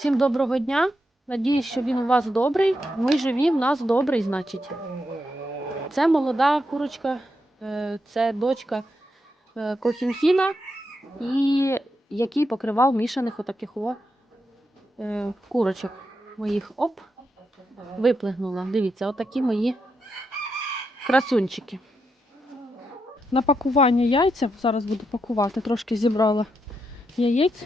Всім доброго дня. Надіюсь, що він у вас добрий. Ми живі, в нас добрий, значить. Це молода курочка, е, це дочка е, Кохінфіна, і який покривав мішаних отаких о, е, курочок моїх. Оп, виплигнула. Дивіться, отакі мої красунчики. На пакування яйця, зараз буду пакувати, трошки зібрала яєць.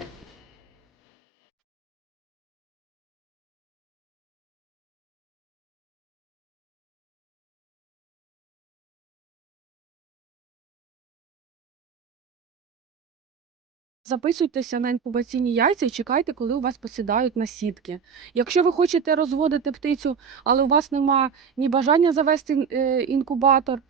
Записуйтеся на інкубаційні яйця і чекайте, коли у вас посідають на сітки. Якщо ви хочете розводити птицю, але у вас нема ні бажання завести е, інкубатор,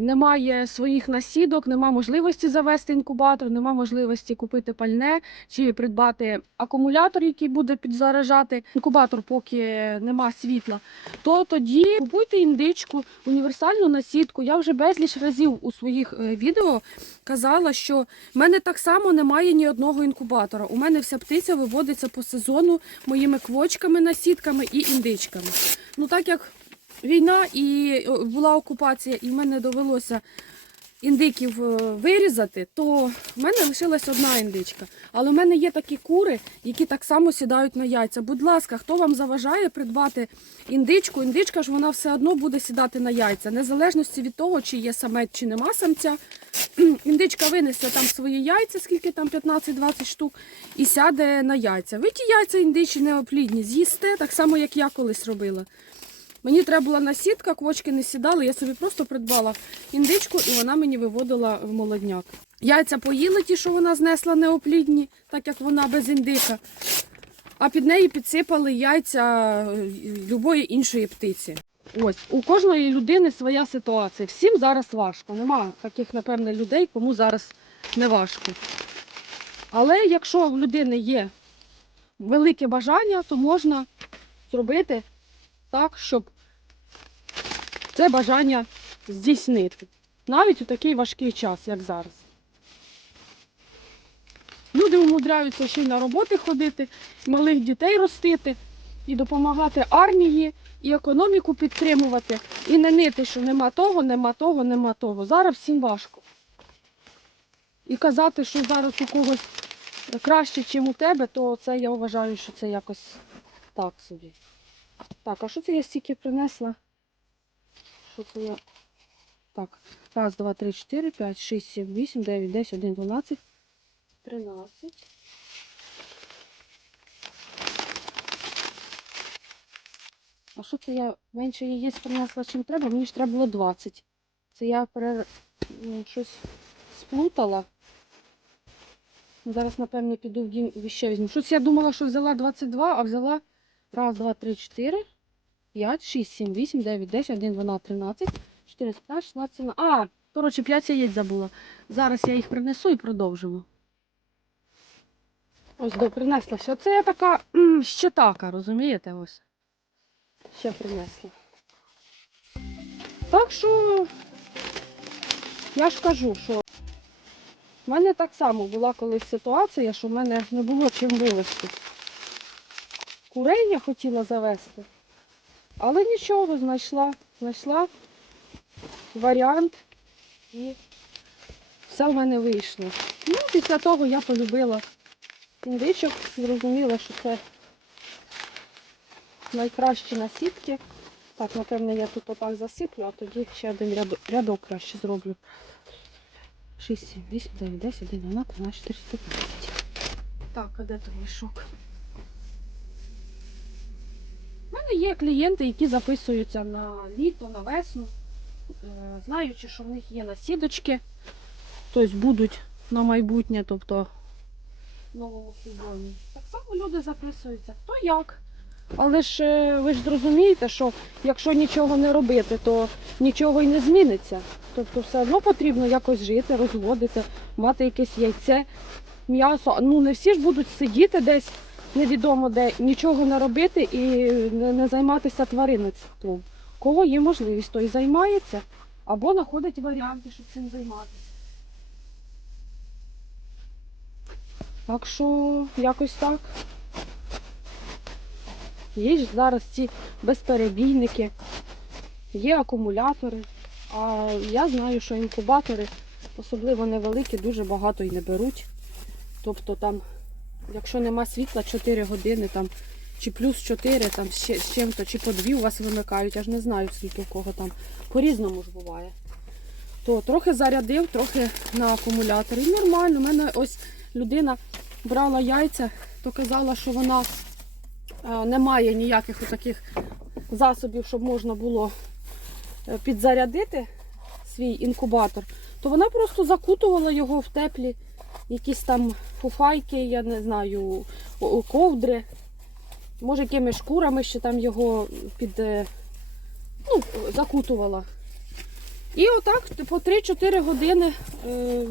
немає своїх насідок, немає можливості завести інкубатор, немає можливості купити пальне чи придбати акумулятор, який буде підзаражати інкубатор, поки нема світла, то тоді купуйте індичку, універсальну насідку. Я вже безліч разів у своїх е, відео казала, що в мене так само немає ні одного інкубатора. У мене вся птиця виводиться по сезону моїми квочками, насідками і індичками. Ну так як війна і була окупація, і в мене довелося індиків е, вирізати, то в мене лишилась одна індичка. Але в мене є такі кури, які так само сідають на яйця. Будь ласка, хто вам заважає придбати індичку? Індичка ж вона все одно буде сідати на яйця, незалежності від того, чи є самець, чи нема самця. Індичка винесе там свої яйця, скільки там 15-20 штук, і сяде на яйця. Ви ті яйця індичі неоплідні, з'їсте, так само, як я колись робила. Мені треба була насідка, квочки не сідали, я собі просто придбала індичку і вона мені виводила в молодняк. Яйця поїли ті, що вона знесла неоплідні, так як вона без індика. А під неї підсипали яйця е, любої іншої птиці. Ось у кожної людини своя ситуація. Всім зараз важко. Нема таких, напевне, людей, кому зараз не важко. Але якщо в людини є велике бажання, то можна зробити так, щоб це бажання здійснити. Навіть у такий важкий час, як зараз. Люди умудряються ще й на роботи ходити, малих дітей ростити і допомагати армії, і економіку підтримувати, і не нити, що нема того, нема того, нема того. Зараз всім важко. І казати, що зараз у когось краще, ніж у тебе, то це я вважаю, що це якось так собі. Так, а що це я стільки принесла? Що це я? Так, раз, два, три, чотири, п'ять, шість, сім, вісім, дев'ять, десять, один, дванадцять, тринадцять. А що це я менше яєць принесла, чим треба? Мені ж треба було 20. Це я пере... м, щось сплутала. Ну, Зараз, напевне, піду в дім і ще візьму. Щось я думала, що взяла 22, а взяла раз, два, три, чотири, п'ять, шість, сім, вісім, дев'ять, десять, один, дванадцять, тринадцять, чотирнадцять, п'ять, шістнадцять. А, коротше, 5 яєць забула. Зараз я їх принесу і продовжимо. Ось до принесла все. Це я така щитака, розумієте? Ось. Ще принесла. Так що я ж кажу, що в мене так само була колись ситуація, що в мене не було чим вивезти. Курей я хотіла завести, але нічого, знайшла, знайшла варіант і все в мене вийшло. Ну, після того я полюбила індичок, зрозуміла, що це найкращі насідки. Так, напевне, я тут отак засиплю, а тоді ще один рядок, краще зроблю. 6, 7, 8, 9, 10, 11, 12, 13, 14, 15. Так, а де той мішок? Є клієнти, які записуються на літо, на весну, е, знаючи, що в них є насідочки, тобто будуть на майбутнє, тобто новому сезоні. Так само люди записуються. Хто як? Але ж е, ви ж зрозумієте, що якщо нічого не робити, то нічого й не зміниться. Тобто все одно потрібно якось жити, розводити, мати якесь яйце, м'ясо. Ну не всі ж будуть сидіти десь невідомо де, нічого не робити і не, займатися тваринництвом. Кого є можливість, той займається або знаходить варіанти, щоб цим займатися. Так що якось так. Є ж зараз ці безперебійники, є акумулятори. А я знаю, що інкубатори, особливо невеликі, дуже багато і не беруть. Тобто там, якщо нема світла 4 години, там, чи плюс 4, там, ще- з чим-то, чи по 2 у вас вимикають, я ж не знаю, скільки у кого там. По-різному ж буває. То трохи зарядив, трохи на акумулятор. І нормально. У мене ось людина брала яйця, то казала, що вона е, не має ніяких таких засобів, щоб можна було е, підзарядити свій інкубатор, то вона просто закутувала його в теплі якісь там фуфайки, я не знаю, ковдри. Може, якими шкурами ще там його під, е, ну, закутувала. І отак по 3-4 години е,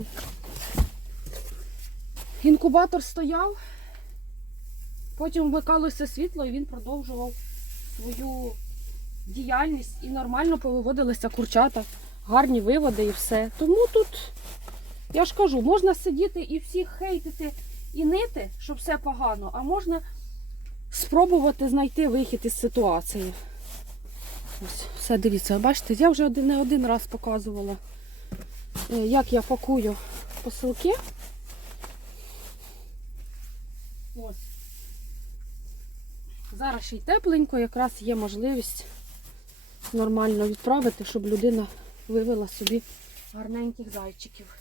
інкубатор стояв, потім вмикалося світло і він продовжував свою діяльність і нормально повиводилися курчата, гарні виводи і все. Тому тут, я ж кажу, можна сидіти і всіх хейтити і нити, що все погано, а можна спробувати знайти вихід із ситуації. Ось, все, дивіться, бачите, я вже не один раз показувала, е, як я пакую посилки. Ось. Зараз ще й тепленько, якраз є можливість нормально відправити, щоб людина вивела собі гарненьких зайчиків.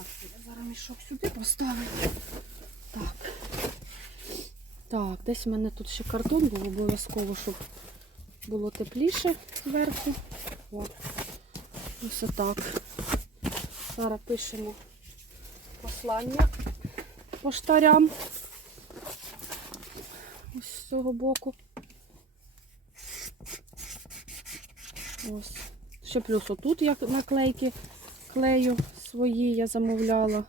Так, я зараз мішок сюди поставлю. Так. Так, десь в мене тут ще картон був обов'язково, щоб було тепліше зверху. О, ось отак. Зараз пишемо послання поштарям. Ось з цього боку. Ось. Ще плюс отут я наклейки клею свої я замовляла.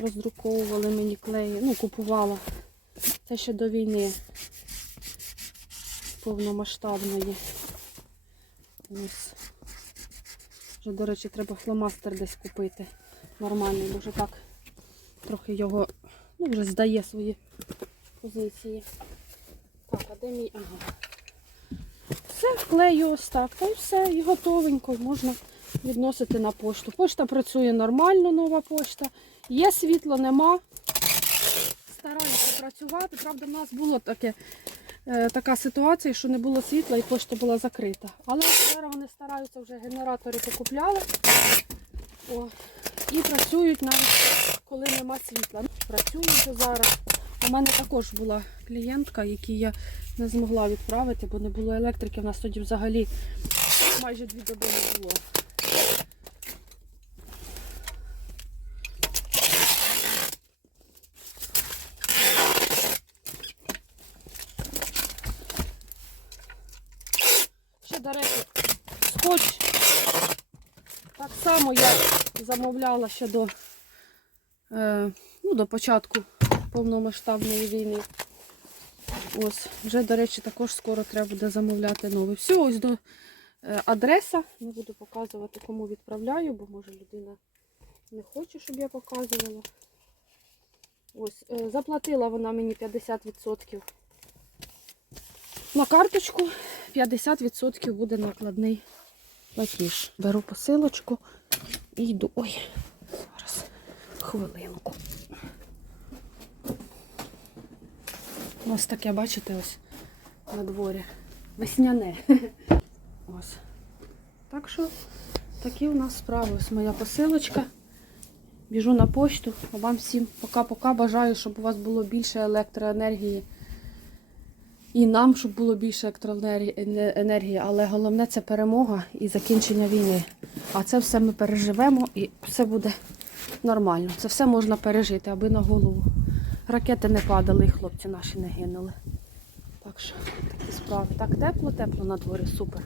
Роздруковували мені клеї. Ну, купувала. Це ще до війни повномасштабної. Вже, до речі, треба фломастер десь купити. Нормальний, бо вже так трохи його ну, вже здає свої позиції. Так, а де мій? Ага. Все, вклею ось так. Та й все, і готовенько можна відносити на пошту. Пошта працює нормально, нова пошта. Є світло, нема. Стараюся працювати. Правда, в нас було таке, е, така ситуація, що не було світла і пошта була закрита. Але зараз вони стараються вже генератори покупляли. О, і працюють навіть коли нема світла. Працюють вже зараз. У мене також була клієнтка, якій я не змогла відправити, бо не було електрики. У нас тоді взагалі майже дві доби не було. Ще, до речі, скотч. Так само я замовляла ще до, е, ну, до початку повномасштабної війни. Ось, вже, до речі, також скоро треба буде замовляти новий. Все, ось до е, адреса. Не буду показувати, кому відправляю, бо може людина не хоче, щоб я показувала. Ось, е, заплатила вона мені 50% на карточку, 50% буде накладний платіж. Беру посилочку і йду. Ой, зараз хвилинку. Ось таке, бачите, ось на дворі. Весняне. Ось. Так що такі у нас справи. Ось моя посилочка. Біжу на пошту. А вам всім пока-пока. Бажаю, щоб у вас було більше електроенергії. І нам, щоб було більше електроенергії. Але головне це перемога і закінчення війни. А це все ми переживемо і все буде нормально. Це все можна пережити, аби на голову ракети не падали і хлопці наші не гинули. Так що такі справи. Так тепло, тепло на дворі, супер.